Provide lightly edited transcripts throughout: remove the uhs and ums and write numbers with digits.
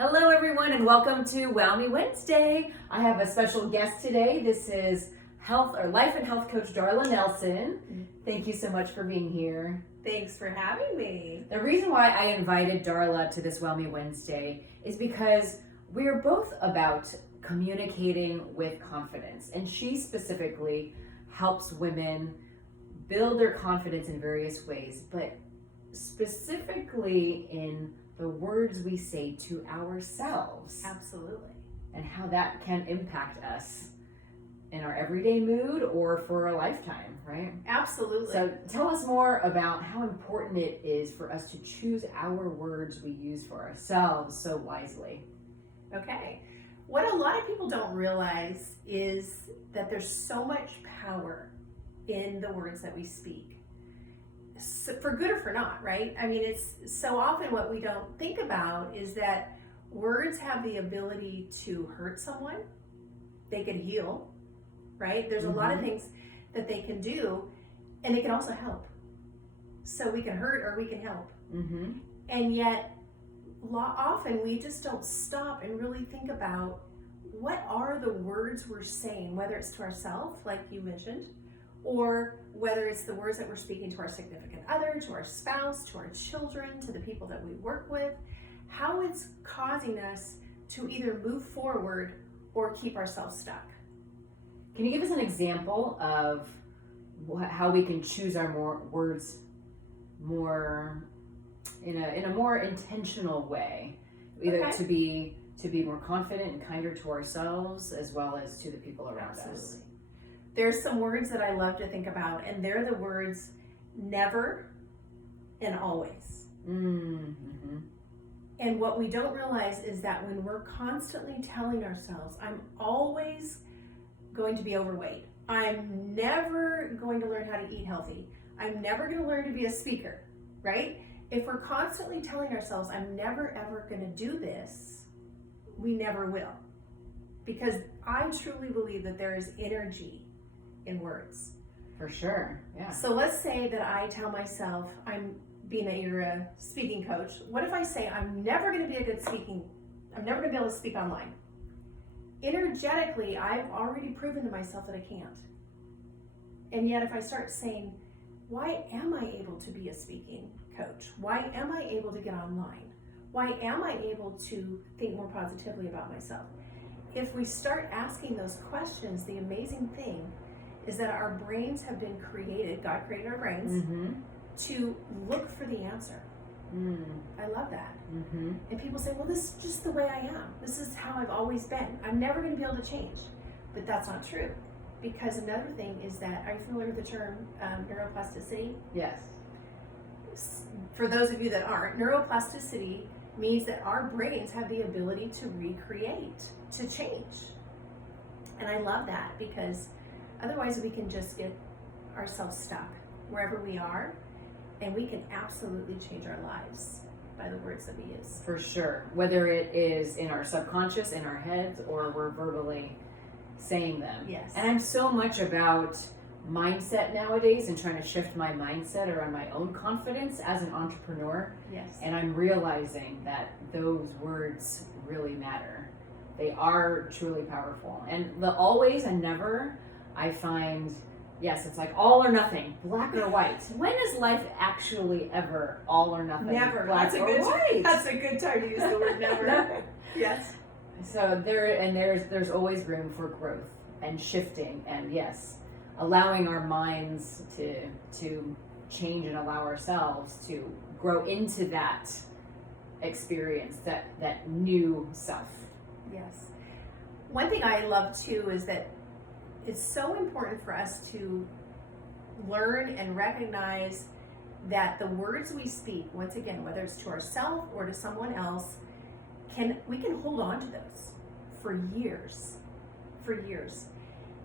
Hello everyone and welcome to Wow Me Wednesday. I have a special guest today. This is life and health coach Darla Nelson. Thank you so much for being here. Thanks for having me. The reason why I invited Darla to this Wow Me Wednesday is because we're both about communicating with confidence, and she specifically helps women build their confidence in various ways, but specifically in the words we say to ourselves. Absolutely. And how that can impact us in our everyday mood or for a lifetime, right? Absolutely. So tell us more about how important it is for us to choose our words we use for ourselves so wisely. Okay. What a lot of people don't realize is that there's so much power in the words that we speak. So, for good or for not, right? I mean, it's so often what we don't think about is that words have the ability to hurt someone. They can heal, right? There's a lot of things that they can do, and they can also help. So we can hurt or we can help. And yet, often we just don't stop and really think about what are the words we're saying, whether it's to ourselves, like you mentioned, or whether it's the words that we're speaking to our significant other, to our spouse, to our children, to the people that we work with, how it's causing us to either move forward or keep ourselves stuck. Can you give us an example of how we can choose our words more in a more intentional way, either to be more confident and kinder to ourselves as well as to the people around us? There's some words that I love to think about, and they're the words never and always. And what we don't realize is that when we're constantly telling ourselves, I'm always going to be overweight, I'm never going to learn how to eat healthy, I'm never going to learn to be a speaker, right? If we're constantly telling ourselves, I'm never ever going to do this, we never will. Because I truly believe that there is energy in words. For sure, yeah. So let's say that I tell myself, being that you're a speaking coach, what if I say I'm never going to be I'm never going to be able to speak online? Energetically, I've already proven to myself that I can't. And yet if I start saying, why am I able to be a speaking coach? Why am I able to get online? Why am I able to think more positively about myself? If we start asking those questions, the amazing thing is that our brains have been created, God created our brains, to look for the answer. I love that. And people say, well, this is just the way I am. This is how I've always been. I'm never going to be able to change. But that's not true. Because another thing is that, are you familiar with the term neuroplasticity? Yes. For those of you that aren't, neuroplasticity means that our brains have the ability to recreate, to change. And I love that because otherwise we can just get ourselves stuck wherever we are, and we can absolutely change our lives by the words that we use. For sure. Whether it is in our subconscious, in our heads, or we're verbally saying them. Yes. And I'm so much about mindset nowadays and trying to shift my mindset around my own confidence as an entrepreneur. Yes. And I'm realizing that those words really matter. They are truly powerful. And the always and never, I find, yes, it's like all or nothing, black or white. When is life actually ever all or nothing? Never. Black or white. That's a good time to use the word never. Yes. So there's always room for growth and shifting, and yes, allowing our minds to change and allow ourselves to grow into that experience, that new self. Yes. One thing I love too is that it's so important for us to learn and recognize that the words we speak, once again, whether it's to ourselves or to someone else, we can hold on to those for years,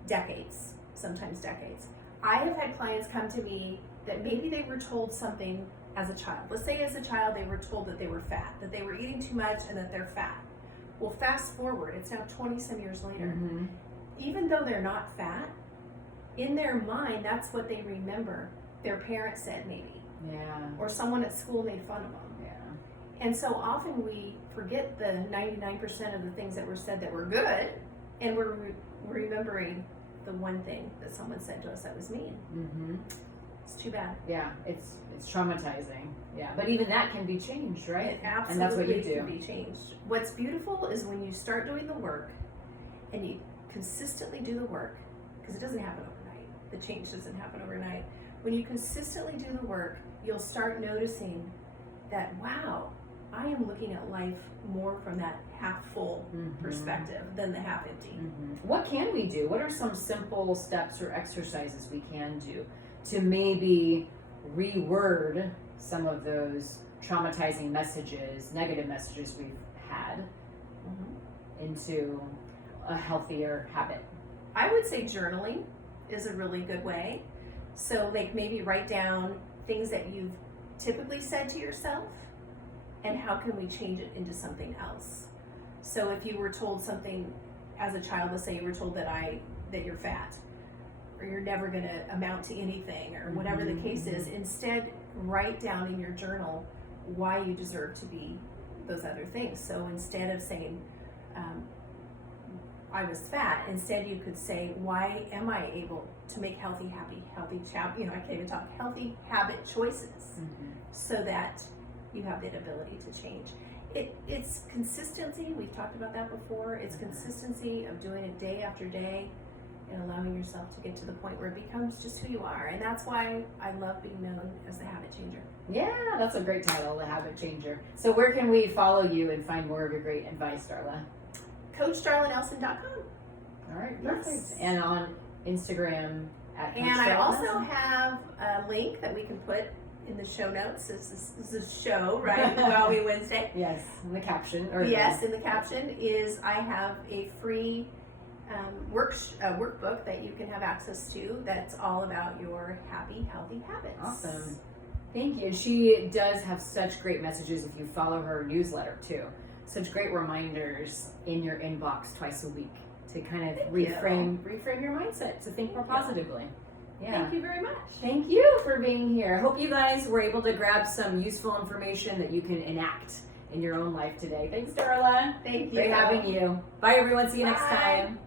decades, sometimes decades. I have had clients come to me that maybe they were told something as a child. Let's say as a child they were told that they were fat, that they were eating too much and that they're fat. Well, fast forward, it's now 20 some years later. Even though they're not fat, in their mind, that's what they remember their parents said maybe. Yeah. Or someone at school made fun of them. Yeah. And so often we forget the 99% of the things that were said that were good, and we're remembering the one thing that someone said to us that was mean. Mm-hmm. It's too bad. Yeah, it's traumatizing. Yeah, but even that can be changed, right? It absolutely and that's what you do. can be changed. What's beautiful is when you start doing the work and you consistently do the work, because it doesn't happen overnight. The change doesn't happen overnight. When you consistently do the work, you'll start noticing that, wow, I am looking at life more from that half full perspective than the half empty. What can we do? What are some simple steps or exercises we can do to maybe reword some of those traumatizing messages, negative messages we've had into a healthier habit? I would say journaling is a really good way. So like maybe write down things that you've typically said to yourself and how can we change it into something else. So if you were told something as a child, let's say you were told that you're fat, or you're never going to amount to anything, or whatever the case is, instead write down in your journal why you deserve to be those other things. So instead of saying I was fat, instead you could say, why am I able to make healthy habit choices, so that you have that ability to change. It's consistency. We've talked about that before. It's consistency of doing it day after day and allowing yourself to get to the point where it becomes just who you are. And that's why I love being known as the habit changer. Yeah, that's a great title, the habit changer. So where can we follow you and find more of your great advice, Darla? CoachDarlaNelson.com. All right, perfect. Yes. And on Instagram at And I also have a link that we can put in the show notes. This is a show, right? Wellbe Wednesday. Yes, in the caption. Yes, in the caption is I have a free workbook that you can have access to that's all about your happy, healthy habits. Awesome. Thank you. And she does have such great messages if you follow her newsletter too. Such great reminders in your inbox twice a week to kind of reframe your mindset to think more positively. Yeah. Thank you very much. Thank you for being here. I hope you guys were able to grab some useful information that you can enact in your own life today. Thanks, Darla. Thank you. Great having you. Bye, everyone. See you next Bye. time.